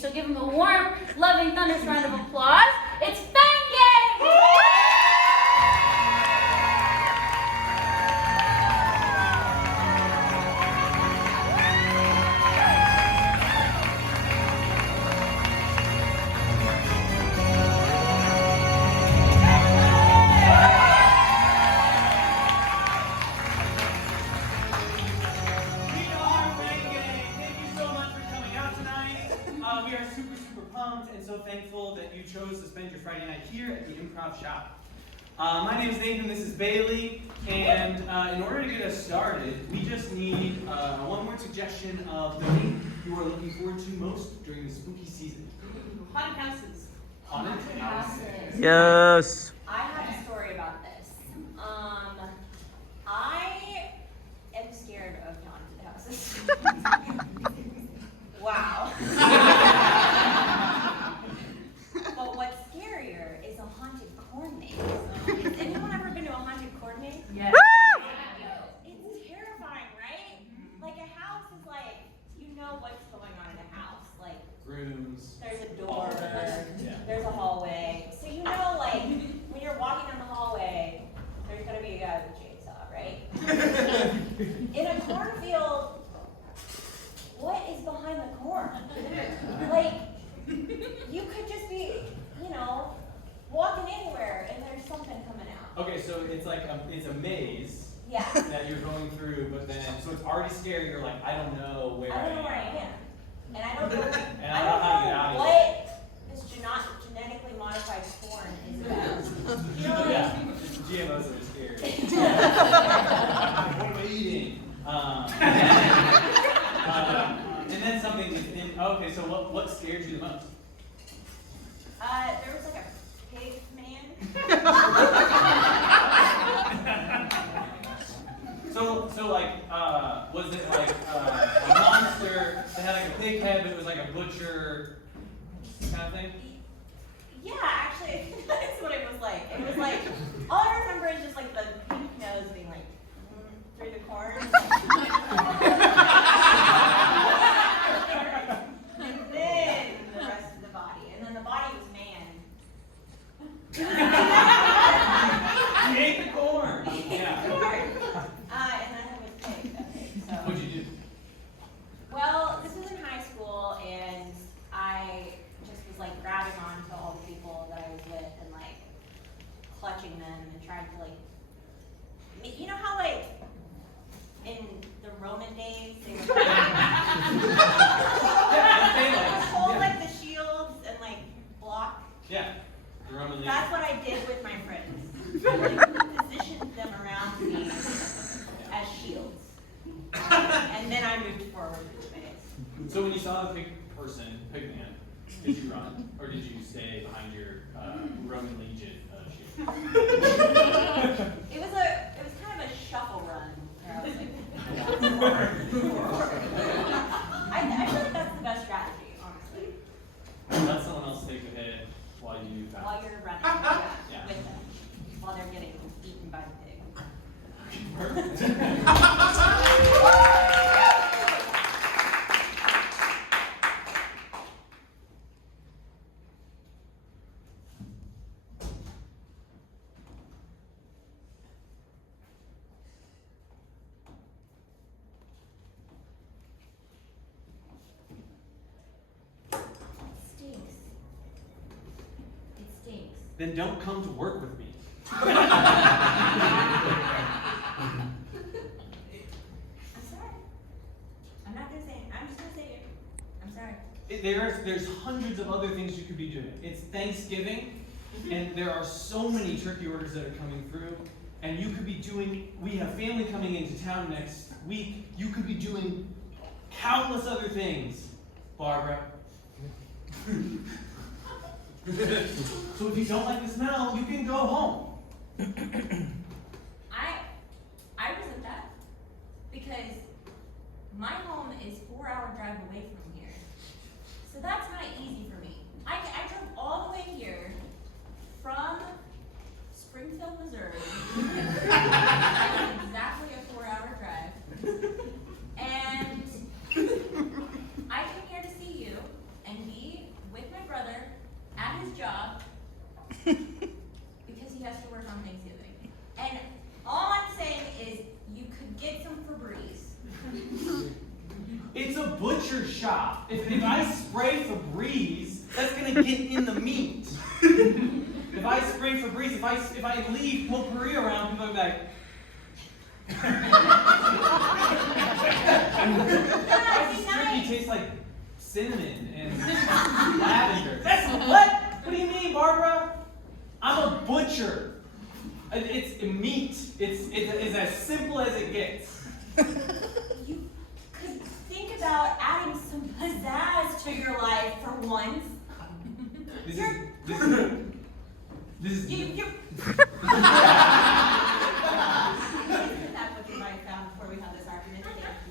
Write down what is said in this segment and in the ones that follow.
So give them a warm, loving, thunderous round of applause. It's Fang Gang! We are super pumped and so thankful that you chose to spend your Friday night here at the Improv Shop. My name is Nathan, this is Bailey, and in order to get us started, we just need one more suggestion of the thing you are looking forward to most during the spooky season. Haunted houses. Haunted houses. Yes. I have a story about this. I am scared of haunted houses. Wow. But what's scarier is a haunted corn maze. Has anyone ever been to a haunted corn maze? Yes. It's terrifying, right? Like a house is like, you know what's going on in a house. Like Rooms. there's a door, Yeah. there's a hallway. So you know, like, when you're walking down the hallway, there's gonna be a guy with a chainsaw, right? In a cornfield, what is behind the corn? Like, you could just be, you know, walking anywhere and there's something coming out. Okay, so it's like it's a maze Yeah. that you're going through, but then so it's already scary. You're like, I don't know where I don't know where I am. And I don't know, And I I don't know how to get out don't of know what this genetically modified corn is about. You know what I mean? Yeah, GMOs are scary. What am I eating? And then something. Okay, so what scared you the most? There was like a pig man. So like, was it like a monster that had like a pig head, but it was like a butcher kind of thing? Yeah, actually, I think that's what it was like. It was like, all I remember is just like the pink nose being like, through the corn. And then the rest of the body. And then the body was man. You ate the corn. Yeah. And then it was pig. Okay, so. What'd you do? Well, this was in high school, and I just was like grabbing on to all the people that I was with and like clutching them and trying to like, you know how like in the Roman days they would hold like the shields and like block? Yeah. The Roman leader. That's what I did with my friends. I like positioned them around me as shields. And then I moved forward through the maze. So when you saw the pig man, did you run, or did you stay behind your Roman legion shield? It was kind of a shuffle run. Where I was like, I feel like that's the best strategy, honestly. Let someone else take the hit while you pass. While you're running, Yeah. with them, while they're getting eaten by the pig. Stinks. It stinks. Then don't come to work with me. I'm sorry. I'm not gonna say it. I'm just gonna say it. I'm sorry. There's hundreds of other things you could be doing. It's Thanksgiving, and there are so many turkey orders that are coming through, and you could be doing, we have family coming into town next week, you could be doing countless other things, Barbara. So if you don't like the smell, you can go home. I resent that because my home is 4-hour drive away from here, so that's not easy for me. I drove all the way here from Springfield, Missouri. That is exactly a 4-hour drive, and I came here to see you and be I spray Febreze, that's gonna get in the meat. If I spray Febreze, if I leave potpourri around, people are like. It tastes like cinnamon and lavender. That's what? What do you mean, Barbara? I'm a butcher. It's meat. It's as simple as it gets. You could think about adding some pizzazz to your life for once. This is.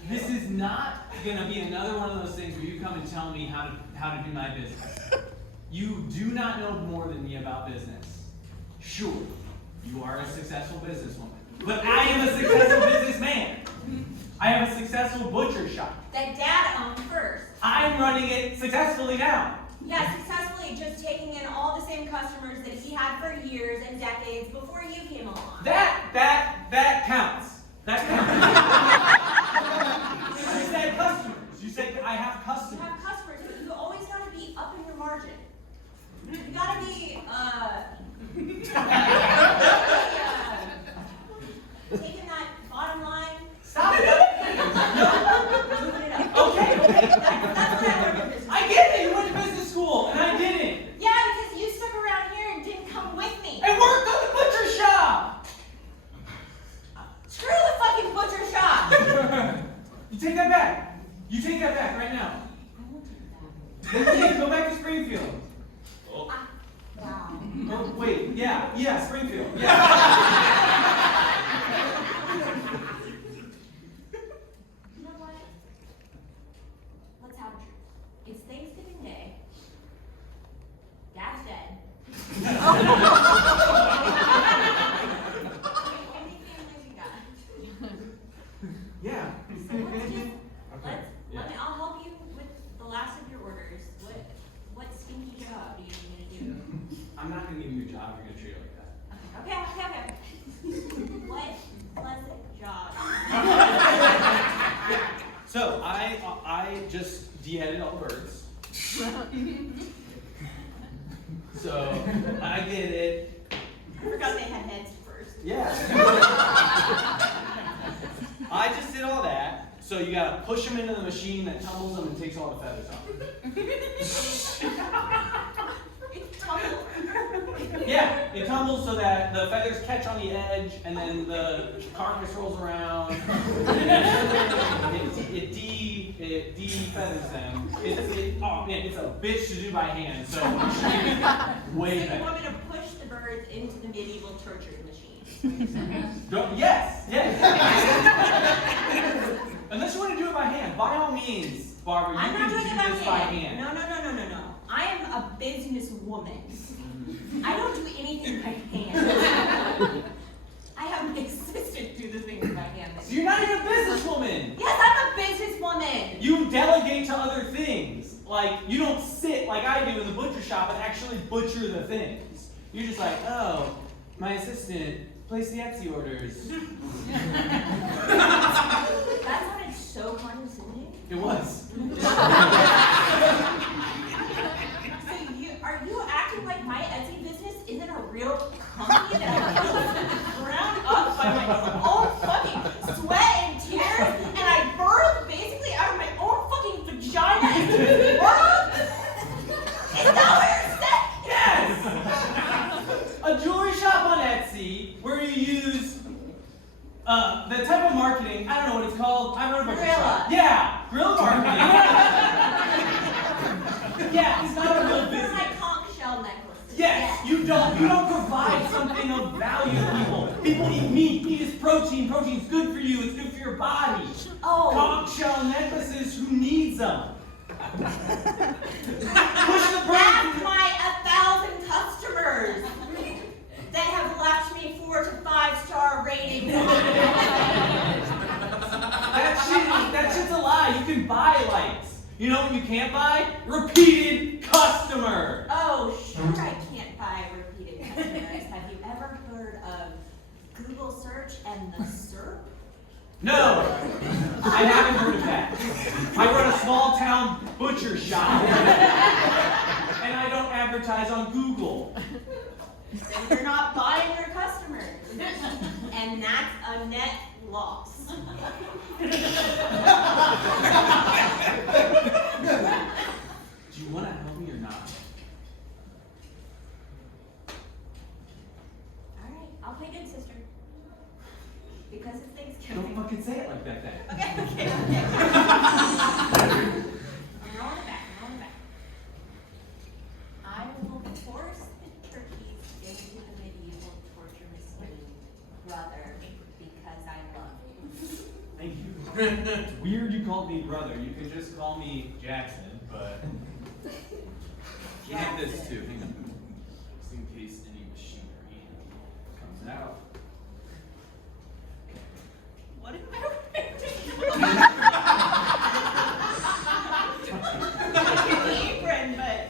This is not gonna be another one of those things where you come and tell me how to do my business. You do not know more than me about business. Sure, you are a successful businesswoman, but I am a successful businessman. I have a successful butcher shop. That Dad owned first. I'm running it successfully now. Yeah, successfully just taking in all the same customers that he had for years and decades before you came along. That counts. That counts. You said customers. You said I have customers. You have customers, but you always gotta be up in your margin. You gotta be, taking that bottom line. Stop it. Moving it up. Okay. That's what I learned in business. I get it. You went to business school, and I didn't. Yeah, because you stuck around here and didn't come with me. I worked on the butcher shop. Screw the fucking butcher shop. You take that back. You take that back right now. I won't take that. Then go back to Springfield. Wow. Oh, wait. Yeah, Springfield. Yeah. You know what? Let's have a drink. It's Thanksgiving Day. Dad's dead. Only families we got. Yeah. So I'll help you with the last of your orders. What stinky job do you need me to do? I'm not gonna give you a job. You're gonna treat it like that. Okay. What pleasant job? So I just de-edited all birds. So I get it. I forgot they had heads first. Yeah. I just did all that. So you gotta push them into the machine that tumbles them and takes all the feathers off. It's tumbled. Yeah, it tumbles so that the feathers catch on the edge, and then the carcass rolls around. It de-feathers them. Oh man, it's a bitch to do by hand. So way So you better. want me to push the birds into the medieval torture machine? Yes. Unless you want to do it by hand, by all means, Barbara, you I'm can not doing do it by this by hand. hand. No. I am a businesswoman. I don't do anything by hand. I have an assistant do the things by hand. So you're not even a businesswoman. Yes, I'm a businesswoman. You delegate to other things. Like, you don't sit like I do in the butcher shop and actually butcher the things. You're just like, oh, my assistant, place the Etsy orders. That sounded so condescending. It was. So are you acting like my Etsy business isn't a real company that I built ground up by my own fucking sweat and tears, and I birthed basically out of my own fucking vagina into this world? Is that what you're saying? Yes! A jewelry shop on Etsy where you use the type of marketing, I don't know what it's called. I don't know what it's Guerrilla. called. Yeah, guerrilla marketing. Yeah, it's not a real For business. my conch shell necklaces. Yes, you don't provide something of value to people. People eat meat, meat is protein, protein's good for you, it's good for your body. Oh. Conch shell necklaces, who needs them? Push the brand. That's my 1,000 customers that have left me 4 to 5-star ratings. That shit's a lie. You can buy likes. You know what you can't buy? Repeated customer. Oh, sure I can't buy repeated customers. Have you ever heard of Google search and the SERP? No, I haven't heard of that. I run a small town butcher shop. And I don't advertise on Google. So you're not buying your customers. And that's a net loss. Do you want to help me or not? Alright, I'll play good sister. Because it's Don't Thanksgiving. fucking say it like that then. Okay. I'm rolling back. I will force the turkeys into the medieval torture machine, brother, because I love you. Thank you. It's weird you called me brother. You can just call me Jackson, but you have this too. Hang on. Just in case any machinery comes out. What am I wearing? Apron, but.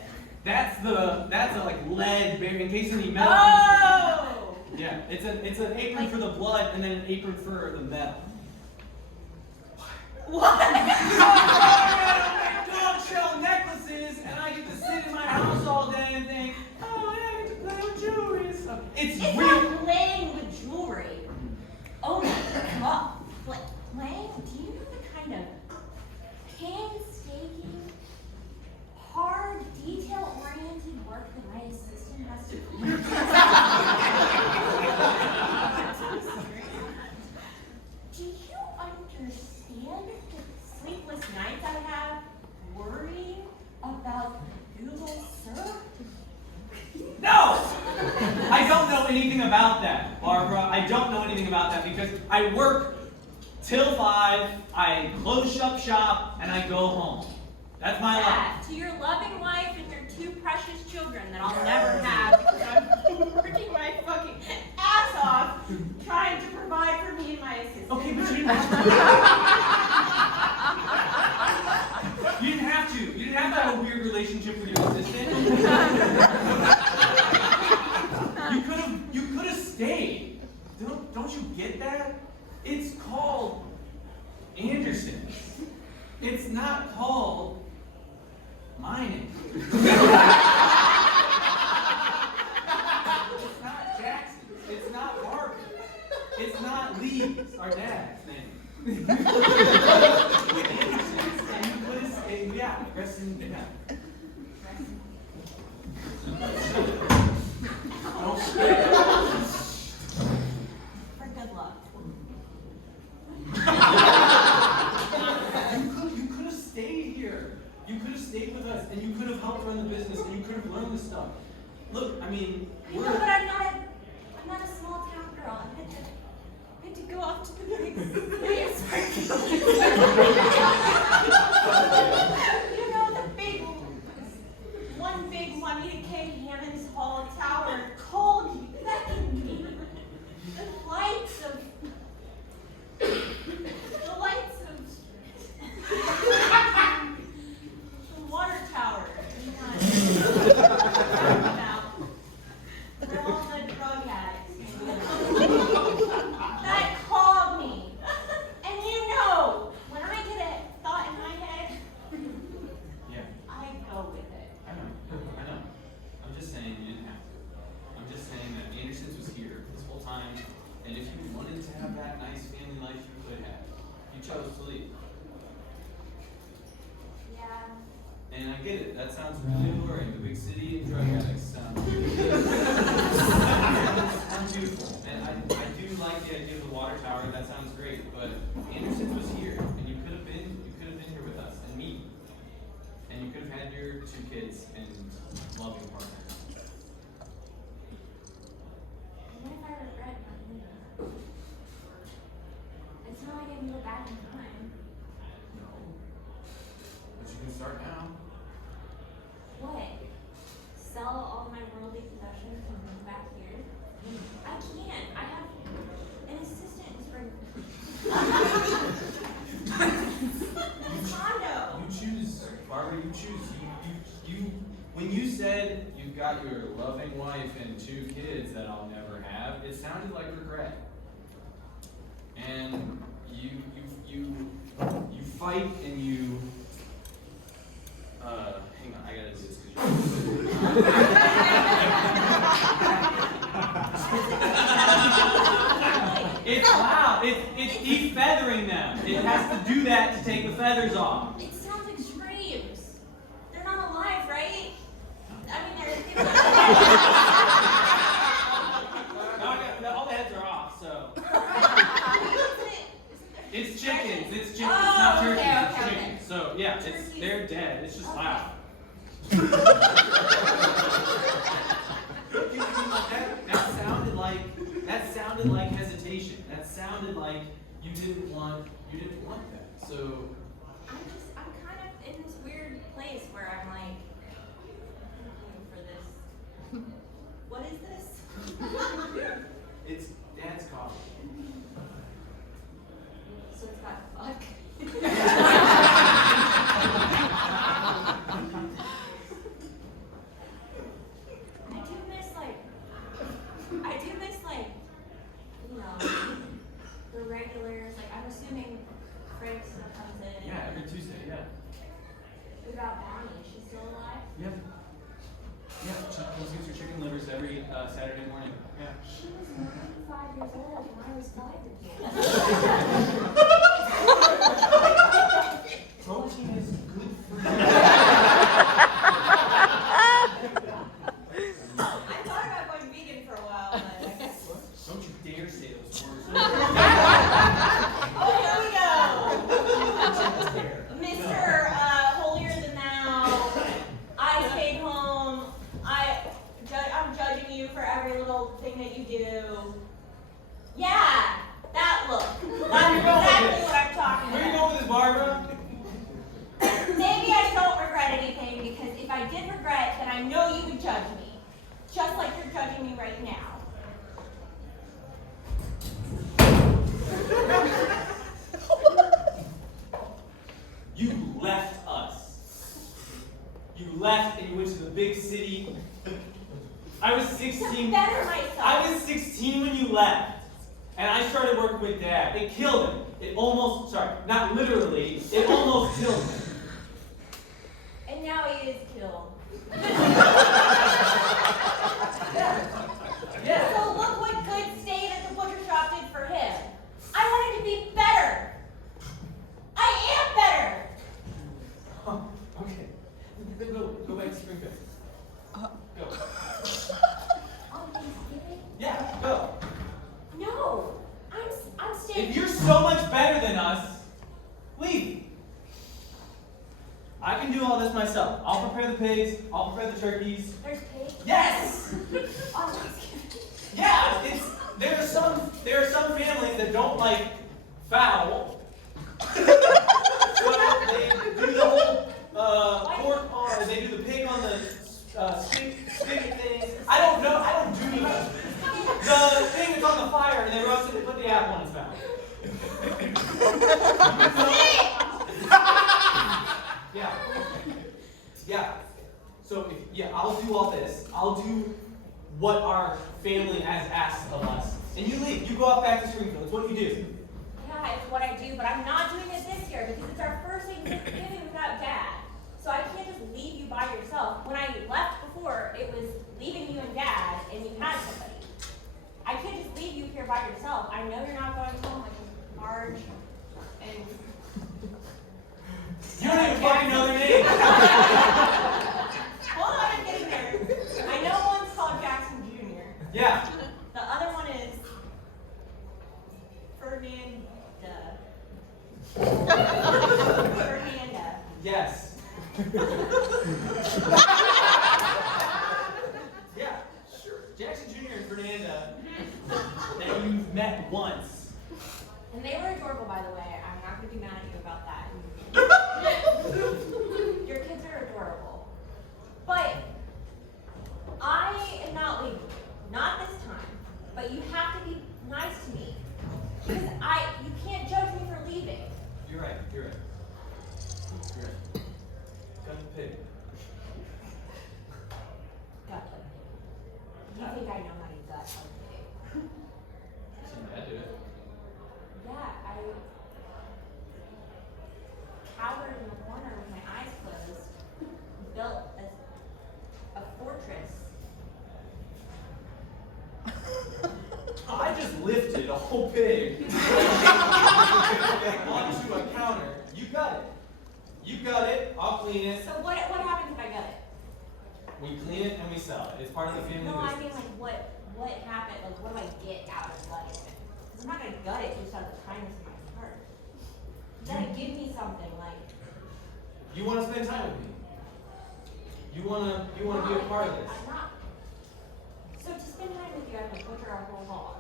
That's a like lead barrier in case any metal. Oh! Yeah, it's an apron for the blood and then an apron for the metal. What? Dog shell necklaces, and I get to sit in my house all day and think, oh yeah, I get to play with jewelry and stuff. It's It's real. not playing with jewelry. Oh my god. Playing? Do you know the kind of painstaking, hard, detail-oriented work that my assistant has to do? Do you understand the sleepless nights I have worrying about Google search? No! I don't know anything about that, Barbara. I don't know anything about that because I work till 5, I close up shop, and I go home. That's my life. Yeah, to your loving wife and your 2 precious children that I'll never have because I'm working my fucking ass off trying to provide for me and my assistant. Okay, but you didn't have to. You didn't have to have a weird relationship with your assistant. You could have stayed. Don't you get that? It's called Anderson's. It's not called mining. It's not Jackson's. It's not Barbara. It's not Lee's, our dad's name. Anderson's. And you could have stayed, yeah, Don't stay. For good luck. You could have stayed here. You could have stayed with us, and you could have helped run the business, and you could have learned this stuff. Look, I mean, I know, but I'm not a small town girl. I had to go off to the big city. You know, the big, one big Juanita K. Hammond's Hall Tower called me, beckoned me. The lights of the water tower. Where all the drug addicts hang out. That called me. And you know, when I get a thought in my head, yeah, I go with it. I know. I'm just saying you didn't have to. I'm just saying that Anderson's was here this whole time, and if you wanted to have that nice family life, you could have. You chose to leave. Yeah. And I get it. That sounds really alluring. The big city and drug addicts sound sounds beautiful. And I do like the idea of the water tower. That sounds great. But Anderson's was here, and you could have been here with us and me, and you could have had your 2 kids and loving partner. What if I regret not leaving? It's not like I can go back in time. No. But you can start now. What? Sell all my worldly possessions and move back here? I can't. I have an assistant who's for a condo. You choose, Barbara. You choose. You. When you said you've got your loving wife and 2 kids that I'll never have, it sounded like regret. And you fight and you Hang on, I gotta do this because It's loud. It's defeathering them. It has to do that to take the feathers off. It sounds extremes. They're not alive, right? I mean, No, all the heads are off, so. It's chickens. It's chickens, Oh, not turkeys. okay, It's okay, chickens. So yeah, they're dead. It's just loud. That sounded like hesitation. That sounded like you didn't want that. So I'm kind of in this weird place where I'm like, looking for this. What is this? it's Dad's coffee. So it's got fuck. I do miss you know, the regulars. Like, I'm assuming Frank still comes in. Yeah, every Tuesday. Yeah. What about Bonnie? Is she still alive? Yeah. Yeah. She comes gets her chicken livers every Saturday morning. Yeah. She was 95 years old when I was 5 years old. Protein is good for you. I thought about going vegan for a while, but I guess. Don't you dare say those words. Oh, here we go. Mr. Holier than Thou. I stayed home. I'm judging you for every little thing that you do. Yeah, that look. That's exactly what I'm talking Where are you about. going with this, Barbara? Maybe I don't regret anything, because if I did regret, then I know you would judge me. Just like you're judging me right now. You left us. You left and you went to the big city. I was 16. To better myself. I was 16 when you left. And I started working with Dad. It killed him. It almost, not literally, it almost killed him. And now he is killed. Yeah. So look what good staying at the butcher shop did for him. I wanted to be better. I am better. Oh, okay. Go back to Springfield. Go. On Thanksgiving? Yeah, go. No, I'm staying. If you're so much better than us, leave. I can do all this myself. I'll prepare the pigs. I'll prepare the turkeys. There's pigs. Yes. On Thanksgiving. Yeah. There are some families that don't like fowl. So they do the whole pork on. They do the pig on the spigot thing. I don't know. I don't do the thing that's on the fire, and they roast it and put the apple in its mouth. Yeah. Yeah. So, I'll do all this. I'll do what our family has asked of us. And you leave. You go out back to Springfield. It's what you do. Yeah, it's what I do, but I'm not doing it this year because it's our first Thanksgiving without Dad. So I can't just leave you by yourself. When I left before, it was leaving you and Dad, and you had somebody. I can't just leave you here by yourself. I know you're not going home with Marge and... You don't even fucking know their name. Hold on, I'm getting there. I know one's called Jackson Jr. Yeah. The other one is Fernanda. Fernanda. Yes. Yeah, sure. Jackson Jr. and Fernanda, that you've met once. And they were adorable, by the way. I'm not going to be mad at you about that. Your kids are adorable. But I am not leaving you. Not this time. But you have to be nice to me. Because you can't judge me for leaving. You're right. You're right. You're right. Got the pig. Gutlet. You think I know how to gut a pig? Seen Dad do it. Yeah, I cowered in the corner with my eyes closed. whole pig onto a counter, you gut it. You gut it, I'll clean it. So what happens if I gut it? We clean it and we sell it. It's part of the family No, I mean business. like what happened? Like what do I get out of gutting it? 'Cause I'm not gonna gut it just out of the kindness of my heart. You gotta give me something like. You want to spend time with me. You wanna be a part of this. I'm not. So to spend time with you, I have to butcher a whole hog.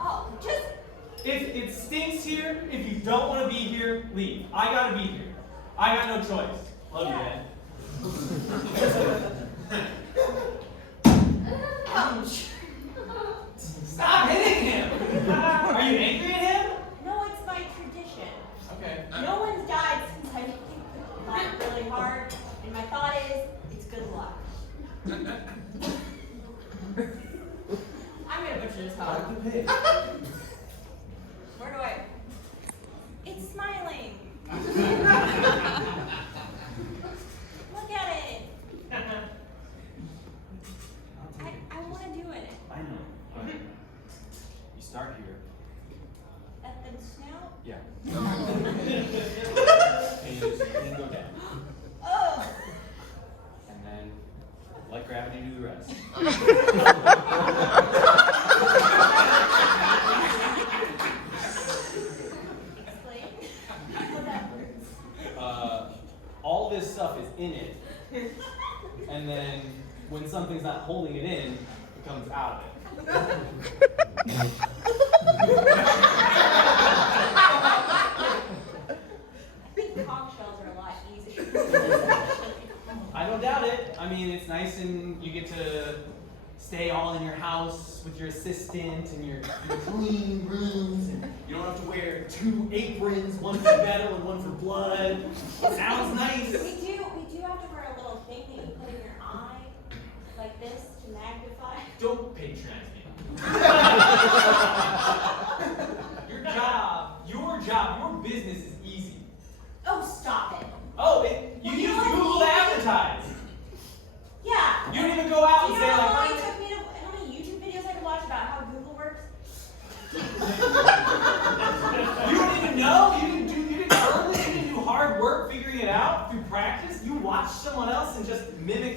Oh, just. If it stinks here, if you don't want to be here, leave. I gotta be here. I got no choice. Love you, man. Ouch. Stop hitting him! Are you angry at him? No, it's my tradition. Okay. No one's died since I laughed really hard, and my thought is, it's good luck. I'm gonna butcher this hog. Where do I? It's smiling. Look at it. I want to do it. I know. But you start here. At the snout? Yeah. And you just go down. Oh. And then let gravity do the rest. Explain. What that works. All this stuff is in it. And then when something's not holding it in, it comes out of it. I think conch shells are a lot easier. I don't doubt it. I mean, it's nice and you get to stay all in your house with your assistant and your clean rooms, and you don't have to wear 2 aprons, one for metal and one for blood. Sounds nice. We do have to wear a little thing that you put in your eye, like this, to magnify. Don't patronize me. your business is easy. Oh, stop it. Oh, you Well, use you know Google to what? advertise. Yeah. You don't even go out Do and you say know how long like, it took me to, how many YouTube videos I could watch about how Google works? you don't even know. You didn't do hard work figuring it out through practice. You watch someone else and just mimic